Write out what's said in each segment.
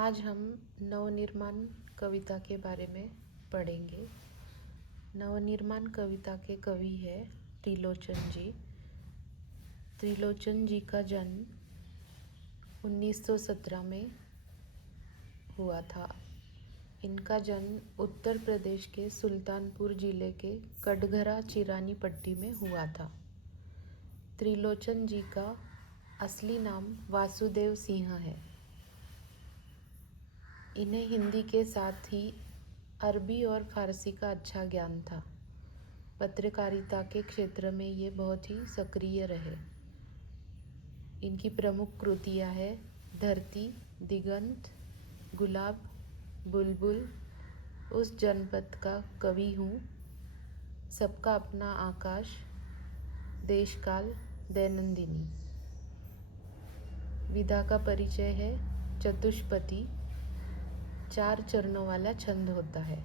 आज हम नवनिर्माण कविता के बारे में पढ़ेंगे। नवनिर्माण कविता के कवि है त्रिलोचन जी। त्रिलोचन जी का जन्म 1917 में हुआ था। इनका जन्म उत्तर प्रदेश के सुल्तानपुर जिले के कटघरा चिरानी पट्टी में हुआ था। त्रिलोचन जी का असली नाम वासुदेव सिंह है। इन्हें हिंदी के साथ ही अरबी और फारसी का अच्छा ज्ञान था। पत्रकारिता के क्षेत्र में ये बहुत ही सक्रिय रहे। इनकी प्रमुख कृतियाँ हैं धरती, दिगंत, गुलाब, बुलबुल, उस जनपद का कवि हूँ, सबका अपना आकाश, देशकाल, दैनंदिनी। विधा का परिचय है चतुष्पदी, 4 चरणों वाला छंद होता है।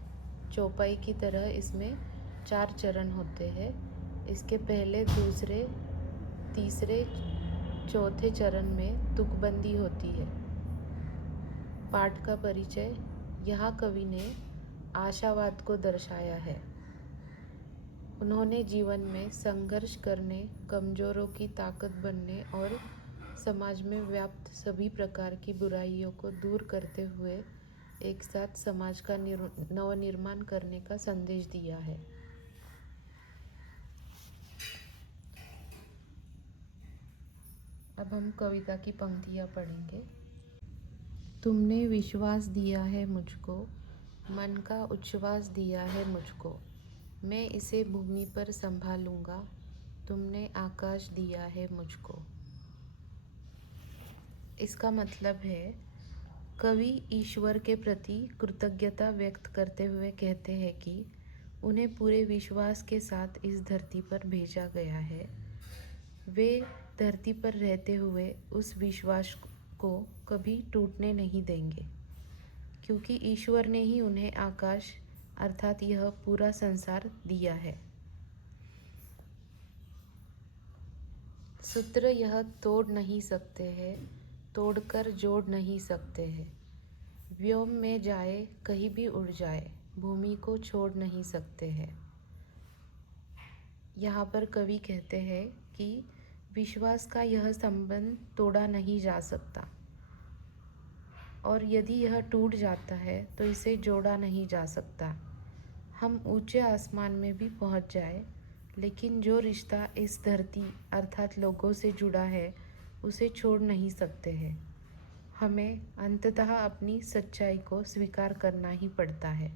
चौपाई की तरह इसमें 4 चरण होते हैं। इसके पहले, दूसरे, तीसरे, चौथे चरण में तुकबंदी होती है। पाठ का परिचय, यहाँ कवि ने आशावाद को दर्शाया है। उन्होंने जीवन में संघर्ष करने, कमजोरों की ताकत बनने और समाज में व्याप्त सभी प्रकार की बुराइयों को दूर करते हुए एक साथ समाज का नवनिर्माण करने का संदेश दिया है। अब हम कविता की पंक्तियाँ पढ़ेंगे। तुमने विश्वास दिया है मुझको, मन का उच्छ्वास दिया है मुझको, मैं इसे भूमि पर संभालूंगा, तुमने आकाश दिया है मुझको। इसका मतलब है, कवि ईश्वर के प्रति कृतज्ञता व्यक्त करते हुए कहते हैं कि उन्हें पूरे विश्वास के साथ इस धरती पर भेजा गया है। वे धरती पर रहते हुए उस विश्वास को कभी टूटने नहीं देंगे, क्योंकि ईश्वर ने ही उन्हें आकाश अर्थात यह पूरा संसार दिया है। सूत्र यह तोड़ नहीं सकते हैं, तोड़कर जोड़ नहीं सकते हैं। व्योम में जाए, कहीं भी उड़ जाए, भूमि को छोड़ नहीं सकते हैं। यहाँ पर कवि कहते हैं कि विश्वास का यह संबंध तोड़ा नहीं जा सकता, और यदि यह टूट जाता है तो इसे जोड़ा नहीं जा सकता। हम ऊंचे आसमान में भी पहुँच जाए, लेकिन जो रिश्ता इस धरती अर्थात लोगों से जुड़ा है उसे छोड़ नहीं सकते हैं। हमें अंततः अपनी सच्चाई को स्वीकार करना ही पड़ता है।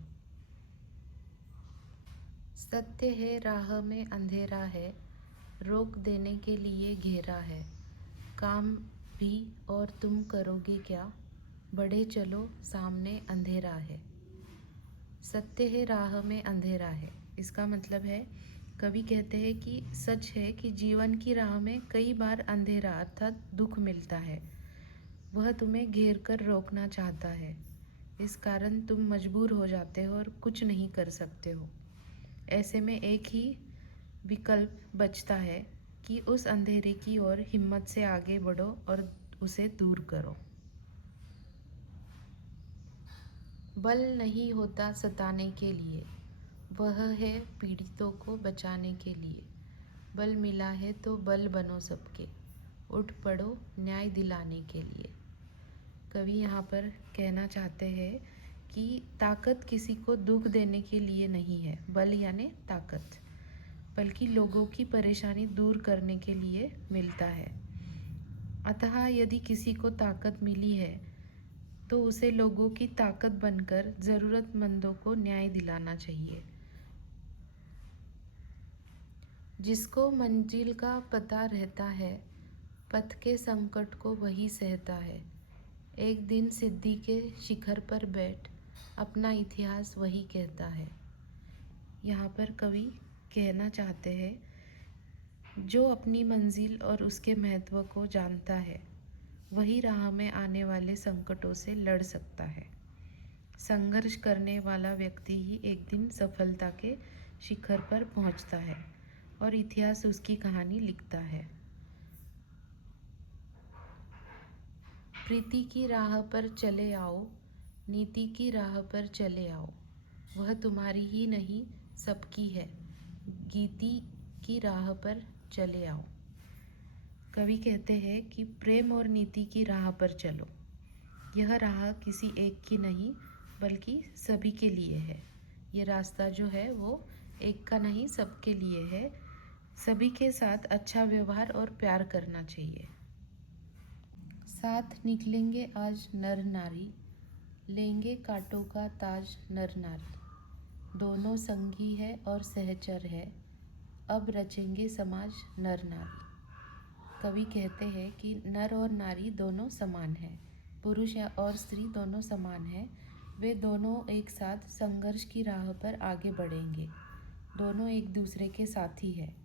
सत्य है राह में अंधेरा है, रोक देने के लिए घेरा है, काम भी और तुम करोगे क्या, बढ़े चलो सामने अंधेरा है। सत्य है राह में अंधेरा है, इसका मतलब है, कवि कहते हैं कि सच है कि जीवन की राह में कई बार अंधेरा अर्थात दुख मिलता है। वह तुम्हें घेर कर रोकना चाहता है, इस कारण तुम मजबूर हो जाते हो और कुछ नहीं कर सकते हो। ऐसे में एक ही विकल्प बचता है कि उस अंधेरे की ओर हिम्मत से आगे बढ़ो और उसे दूर करो। बल नहीं होता सताने के लिए, वह है पीड़ितों को बचाने के लिए। बल मिला है तो बल बनो सबके, उठ पड़ो न्याय दिलाने के लिए। कवि यहाँ पर कहना चाहते हैं कि ताकत किसी को दुख देने के लिए नहीं है, बल यानी ताकत, बल्कि लोगों की परेशानी दूर करने के लिए मिलता है। अतः यदि किसी को ताकत मिली है तो उसे लोगों की ताकत बनकर ज़रूरतमंदों को न्याय दिलाना चाहिए। जिसको मंजिल का पता रहता है, पथ के संकट को वही सहता है। एक दिन सिद्धि के शिखर पर बैठ, अपना इतिहास वही कहता है। यहाँ पर कवि कहना चाहते हैं, जो अपनी मंजिल और उसके महत्व को जानता है, वही राह में आने वाले संकटों से लड़ सकता है। संघर्ष करने वाला व्यक्ति ही एक दिन सफलता के शिखर पर पहुंचता है और इतिहास उसकी कहानी लिखता है। प्रीति की राह पर चले आओ, नीति की राह पर चले आओ, वह तुम्हारी ही नहीं सबकी है, गीति की राह पर चले आओ। कवि कहते हैं कि प्रेम और नीति की राह पर चलो। यह राह किसी एक की नहीं बल्कि सभी के लिए है। ये रास्ता जो है वो एक का नहीं सबके लिए है। सभी के साथ अच्छा व्यवहार और प्यार करना चाहिए। साथ निकलेंगे आज नर नारी, लेंगे कांटों का ताज नर नारी, दोनों संगी है और सहचर है, अब रचेंगे समाज नर नारी। कवि कहते हैं कि नर और नारी दोनों समान हैं, पुरुष और स्त्री दोनों समान हैं। वे दोनों एक साथ संघर्ष की राह पर आगे बढ़ेंगे। दोनों एक दूसरे के साथी हैं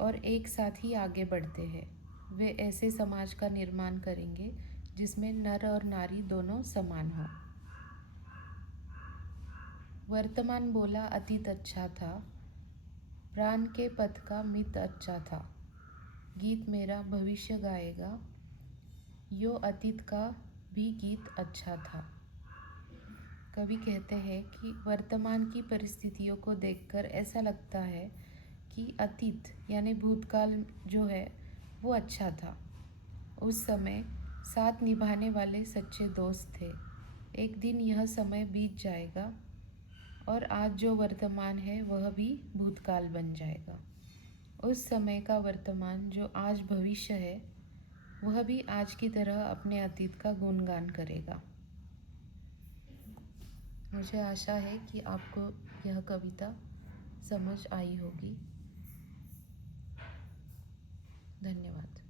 और एक साथ ही आगे बढ़ते हैं। वे ऐसे समाज का निर्माण करेंगे जिसमें नर और नारी दोनों समान हों। वर्तमान बोला अतीत अच्छा था, प्राण के पथ का मित अच्छा था, गीत मेरा भविष्य गाएगा, यो अतीत का भी गीत अच्छा था। कवि कहते हैं कि वर्तमान की परिस्थितियों को देखकर ऐसा लगता है कि अतीत यानी भूतकाल जो है वो अच्छा था। उस समय साथ निभाने वाले सच्चे दोस्त थे। एक दिन यह समय बीत जाएगा और आज जो वर्तमान है वह भी भूतकाल बन जाएगा। उस समय का वर्तमान जो आज भविष्य है वह भी आज की तरह अपने अतीत का गुणगान करेगा। मुझे आशा है कि आपको यह कविता समझ आई होगी। धन्यवाद।